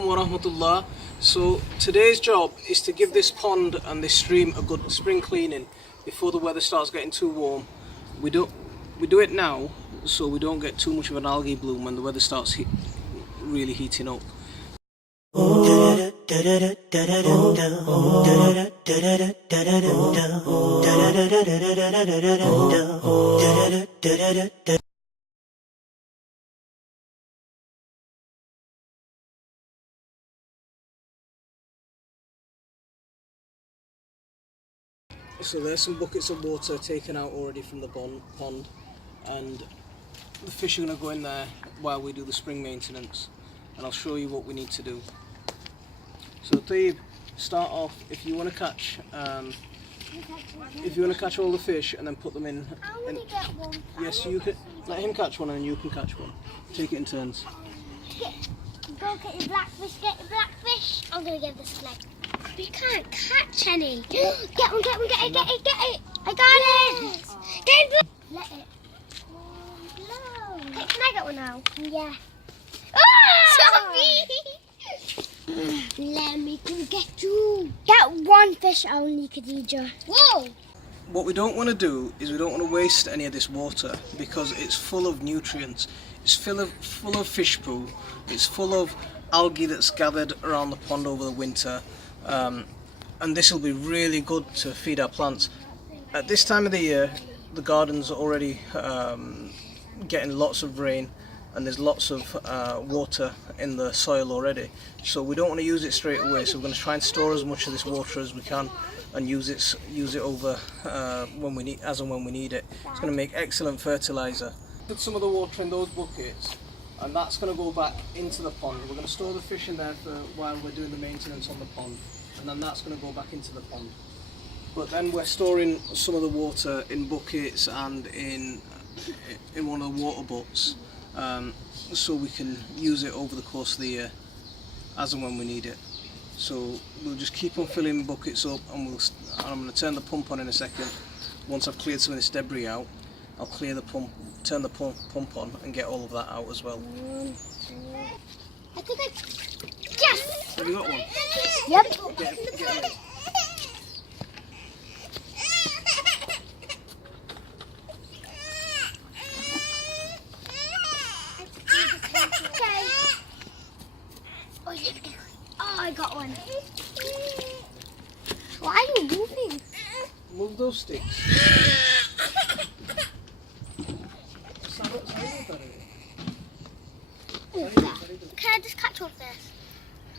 Warahmatullah. So today's job is to give this pond and this stream a good spring cleaning before the weather starts getting too warm. We do it now so we don't get too much of an algae bloom when the weather starts really heating up. So there's some buckets of water taken out already from the pond, and the fish are going to go in there while we do the spring maintenance, and I'll show you what we need to do. So Tayyib, start off, if you want to catch all the fish and then put them in. I want to get one. Yes, you can. Let him catch one and then you can catch one. Take it in turns. Go get your blackfish, I'm going to get this leg. We can't catch any. Get one, get it. I got it. Get it. Let it. Oh, no. Hey, can I get one now? Yeah. Oh! Sorry. Let me go get you. Get one fish only, Khadija. Whoa. What we don't want to do is we don't want to waste any of this water because it's full of nutrients. It's full of fish poo. It's full of algae that's gathered around the pond over the winter. And this will be really good to feed our plants. At this time of the year, the garden's already getting lots of rain and there's lots of water in the soil already. So we don't want to use it straight away. So we're going to try and store as much of this water as we can and use it over when we need it. It's going to make excellent fertilizer. Put some of the water in those buckets, and that's going to go back into the pond. We're going to store the fish in there for while we're doing the maintenance on the pond, and then that's going to go back into the pond. But then we're storing some of the water in buckets and in one of the water butts, so we can use it over the course of the year as and when we need it. So we'll just keep on filling buckets up, and I'm going to turn the pump on in a second. Once I've cleared some of this debris out, I'll clear the pump, turn the pump on and get all of that out as well. I think yes! Have you got one? Yep. Get him in. Oh, I got one. Why are you moving? Move those sticks. Can I just catch one first?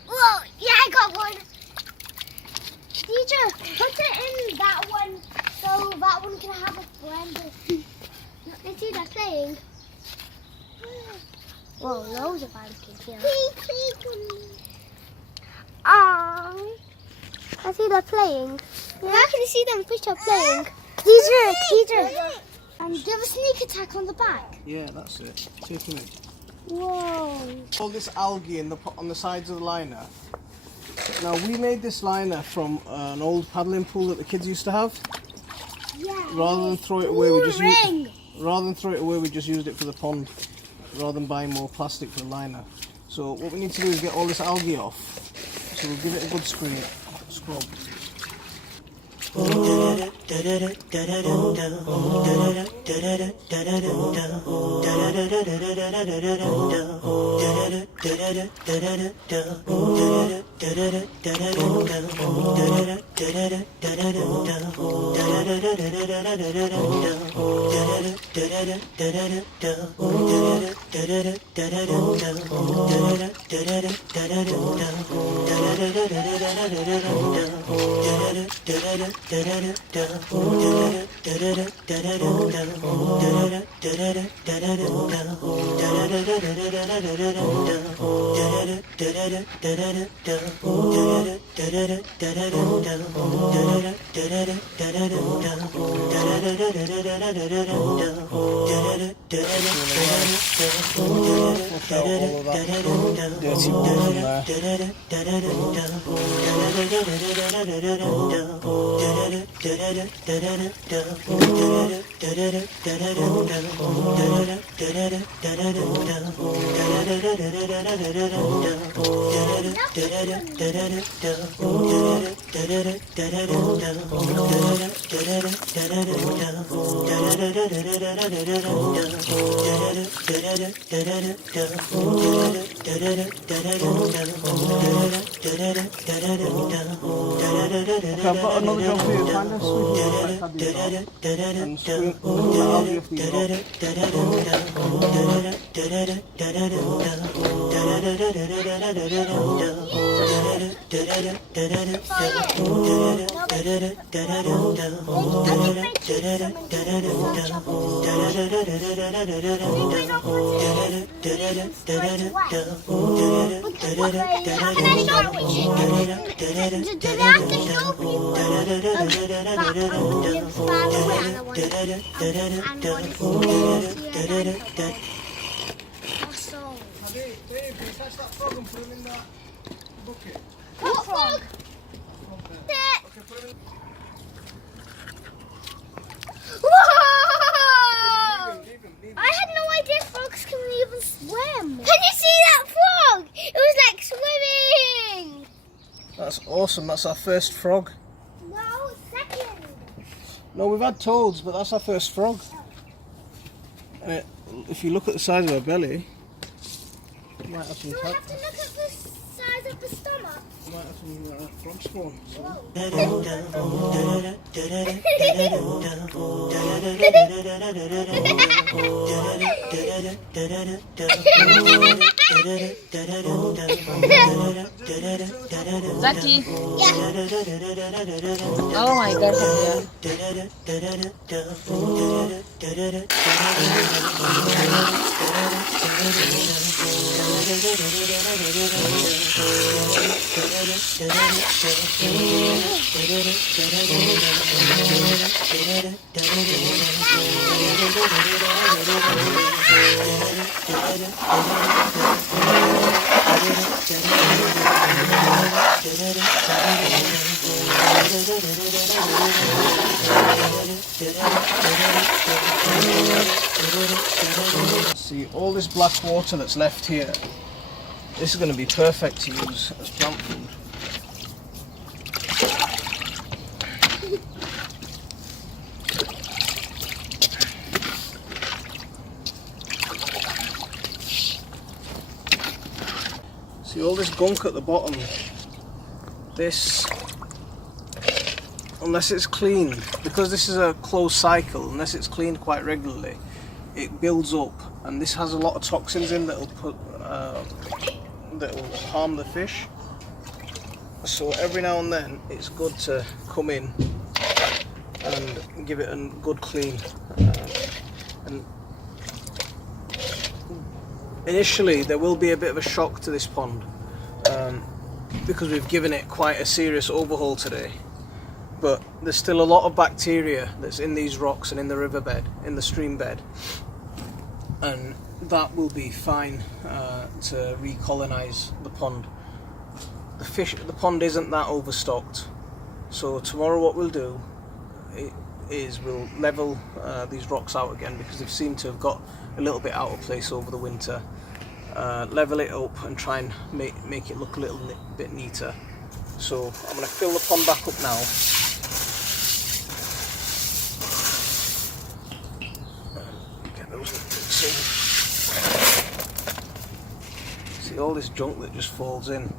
Whoa, yeah, I got one. Teacher, put it in that one so that one can have a friend. You see they're playing. Whoa, loads of ants here. I see they're playing. Yeah. How can you see them fish are playing? Teacher. Do you have a sneak attack on the back? Yeah, that's it. Take him in. Whoa. All this algae on the sides of the liner. Now we made this liner from an old paddling pool that the kids used to have. Yeah. Rather than throw it away, we just used it for the pond, rather than buying more plastic for the liner. So what we need to do is get all this algae off. So we'll give it a good scrub. Dirty water in there. Okay, I've got another job for you. Find a sweet like and swim the algae off these Dave, can you catch that frog and put him in that bucket? What frog? Okay, put him in. Whoa! Leave him. I had no idea frogs can even swim. Can you see that frog? It was like swimming. That's awesome. That's our first frog. No, second. No, we've had toads, but that's our first frog. If you look at the size of her belly, it might have some. Do I have to look at the size of the stomach? It might have some frog spawn. Zaki. Yeah. Oh my god, See, all this black water that's left here, this is going to be perfect to use as plant food. See, all this gunk at the bottom, this, unless it's cleaned, because this is a closed cycle, unless it's cleaned quite regularly, it builds up, and this has a lot of toxins in that will harm the fish. So every now and then it's good to come in and give it a good clean. And initially there will be a bit of a shock to this pond because we've given it quite a serious overhaul today. But there's still a lot of bacteria that's in these rocks and in the riverbed, in the stream bed, and that will be fine to recolonize the pond. The pond isn't that overstocked, so tomorrow what we'll do is we'll level these rocks out again, because they've seemed to have got a little bit out of place over the winter. Level it up and try and make it look a little bit neater. So I'm going to fill the pond back up now. Get those bits in. See all this junk that just falls in.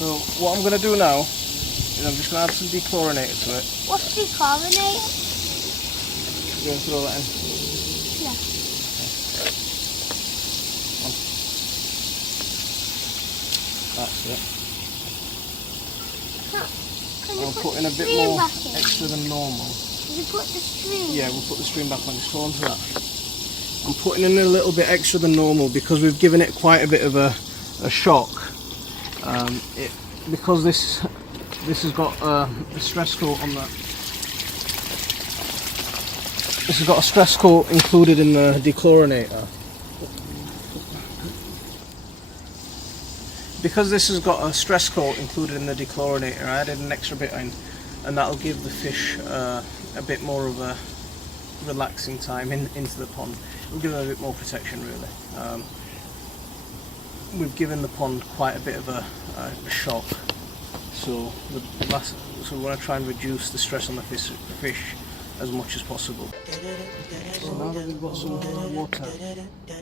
So what I'm going to do now is I'm just going to add some dechlorinator to it. What's dechlorinator? I'm going to throw that in. Yeah. That's it. Can you I'll put put in a bit stream more back in? extra than normal. Did you put the stream? Yeah, we'll put the stream back on. Just hold on to that. I'm putting in a little bit extra than normal because we've given it quite a bit of a shock. Because this has got a stress coat on that. This has got a stress coat included in the dechlorinator. Because this has got a stress coat included in the dechlorinator, I added an extra bit in, and that'll give the fish a bit more of a relaxing time into the pond. We'll give them a bit more protection, really. We've given the pond quite a bit of a shock, so we want to try and reduce the stress on the fish as much as possible. So now that we've got some water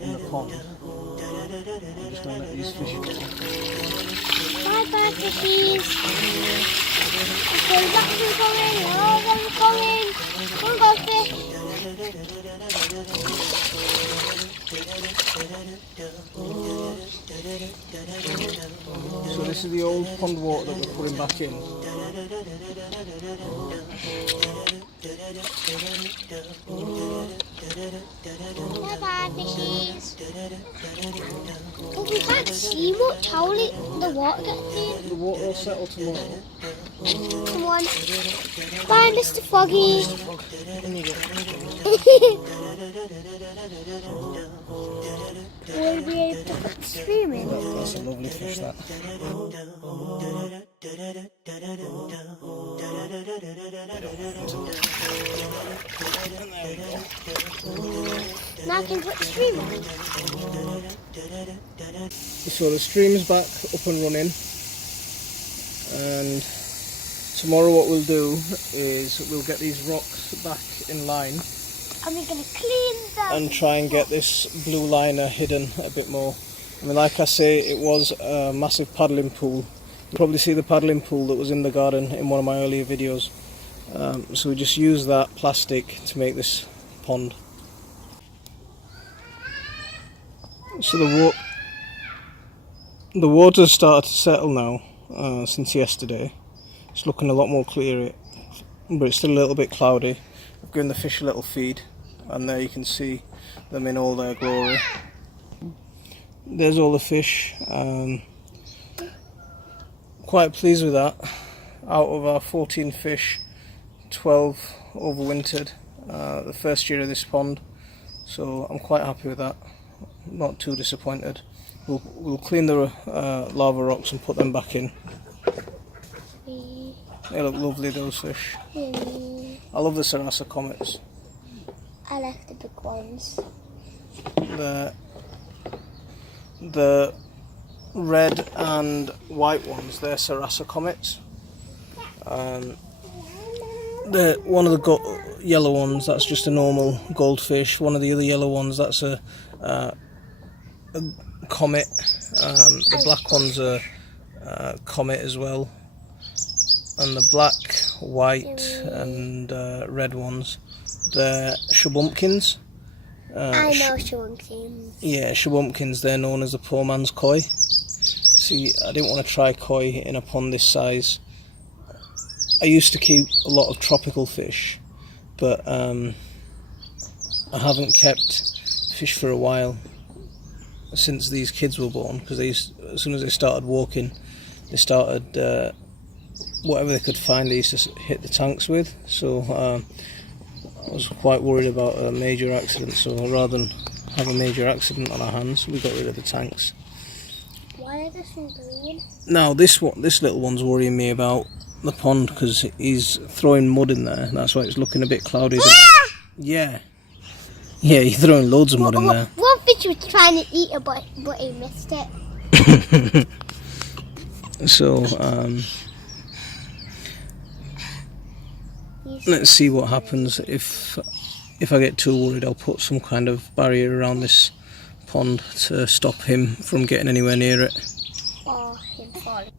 in the pond, I'm just going to let these fish go. Bye bye fishies. Okay, that's them coming. Oh, they're coming. Come on, go fish. So this is the old pond water that we're putting back in. Bye bye fishies. But we can't see much. How will the water get there? The water will settle tomorrow. Come on. Bye, Mr. Foggy. Will we be able to put the stream in? That's a lovely fish, that. Now I can put the stream in. So the stream is back up and running, and tomorrow what we'll do is we'll get these rocks back in line And we're going to clean them. and try and get this blue liner hidden a bit more. I mean, like I say, it was a massive paddling pool. You probably see the paddling pool that was in the garden in one of my earlier videos. So we just use that plastic to make this pond. So the water's started to settle now since yesterday. It's looking a lot more clear, but it's still a little bit cloudy. I've given the fish a little feed, and there you can see them in all their glory. There's all the fish. Quite pleased with that. Out of our 14 fish, 12 overwintered the first year of this pond, so I'm quite happy with that. Not too disappointed. We'll clean the lava rocks and put them back in. They look lovely, those fish. I love the Sarasa comets. I like the big ones. The red and white ones, they're Sarasa comets. One of the yellow ones, that's just a normal goldfish. One of the other yellow ones, that's a comet. The black one's a comet as well. And the black, white and red ones, they're shabumpkins. I know shawumpkins. Yeah, shabumpkins, they're known as the poor man's koi. See, I didn't want to try koi in a pond this size. I used to keep a lot of tropical fish, but I haven't kept fish for a while since these kids were born, because as soon as they started walking, they started whatever they could find they used to hit the tanks with, so I was quite worried about a major accident, so rather than have a major accident on our hands, we got rid of the tanks. Why are this one green? Now this little one's worrying me about the pond because he's throwing mud in there, and that's why it's looking a bit cloudy. Yeah, you're throwing loads of mud in there. One fish was trying to eat it, but he missed it. So let's see what happens. If I get too worried, I'll put some kind of barrier around this pond to stop him from getting anywhere near it. Or him falling.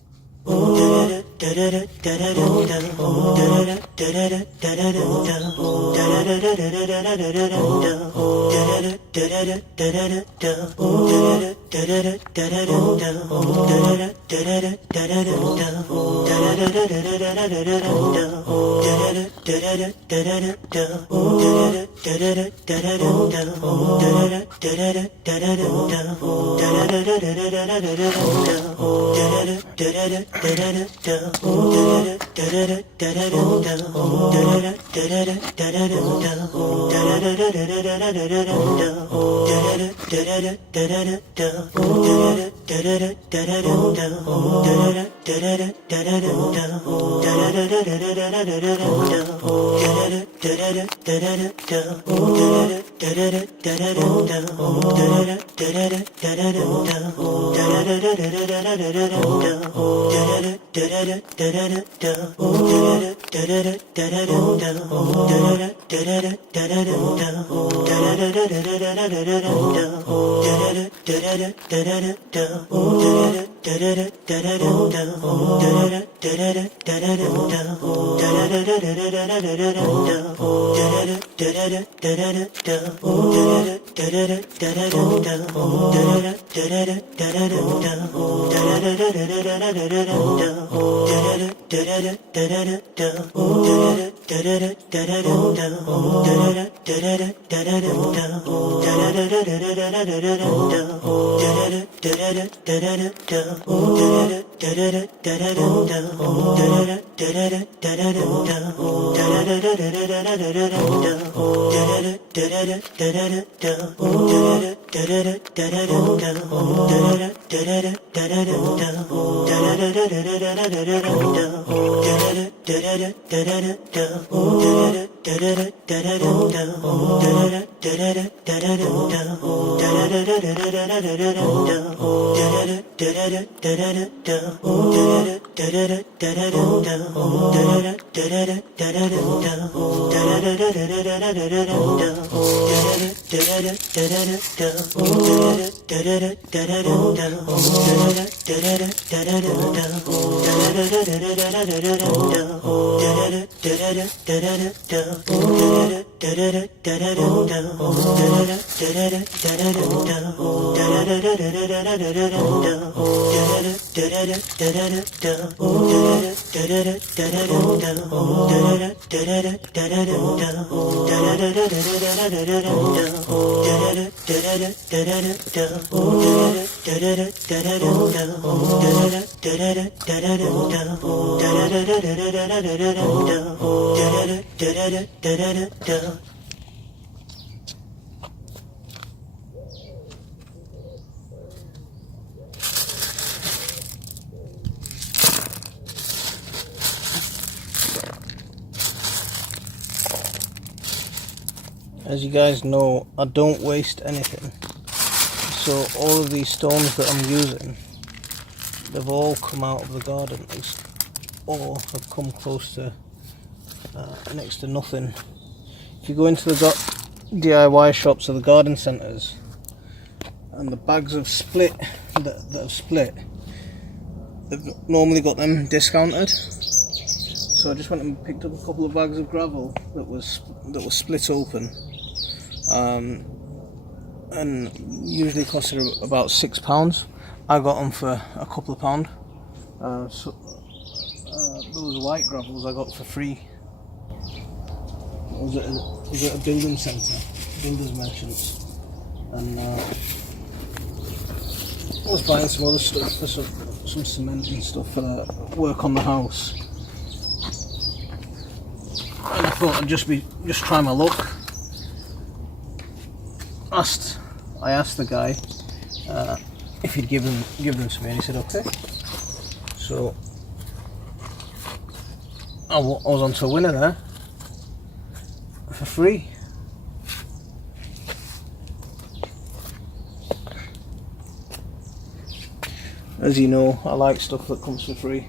As you guys know, I don't waste anything, so all of these stones that I'm using, they've all come out of the garden, or have come close to next to nothing. If you go into the DIY shops or the garden centres, and the bags of split that have split, they've normally got them discounted. So I just went and picked up a couple of bags of gravel that was split open, and usually costed about £6. I got them for a couple of pound. Those white gravels I got for free. I was at a building centre, builders merchants, and I was buying some other stuff for some cement and stuff for work on the house. and I thought I'd just try my luck. I asked the guy if he'd give them to me, and he said okay. So I was on to a winner there for free. As you know, I like stuff that comes for free.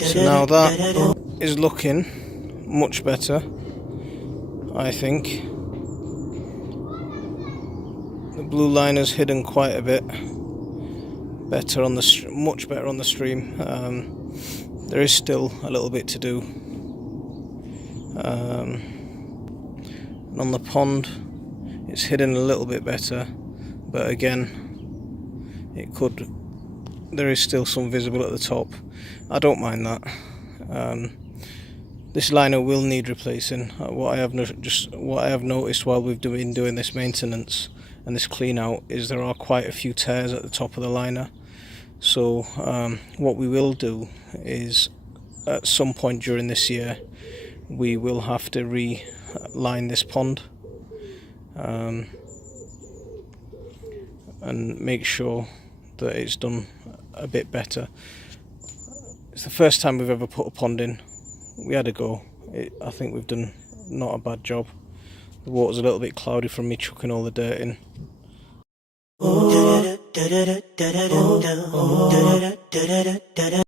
So now that is looking much better, I think. The blue line is hidden quite a bit better on the much better on the stream. There is still a little bit to do. And on the pond, it's hidden a little bit better, but again, there is still some visible at the top. I don't mind that. This liner will need replacing. What I have noticed while we've been doing this maintenance and this clean out is there are quite a few tears at the top of the liner. So what we will do is at some point during this year we will have to reline this pond and make sure that it's done a bit better. It's the first time we've ever put a pond in. We had a go. I think we've done not a bad job. The water's a little bit cloudy from me chucking all the dirt in.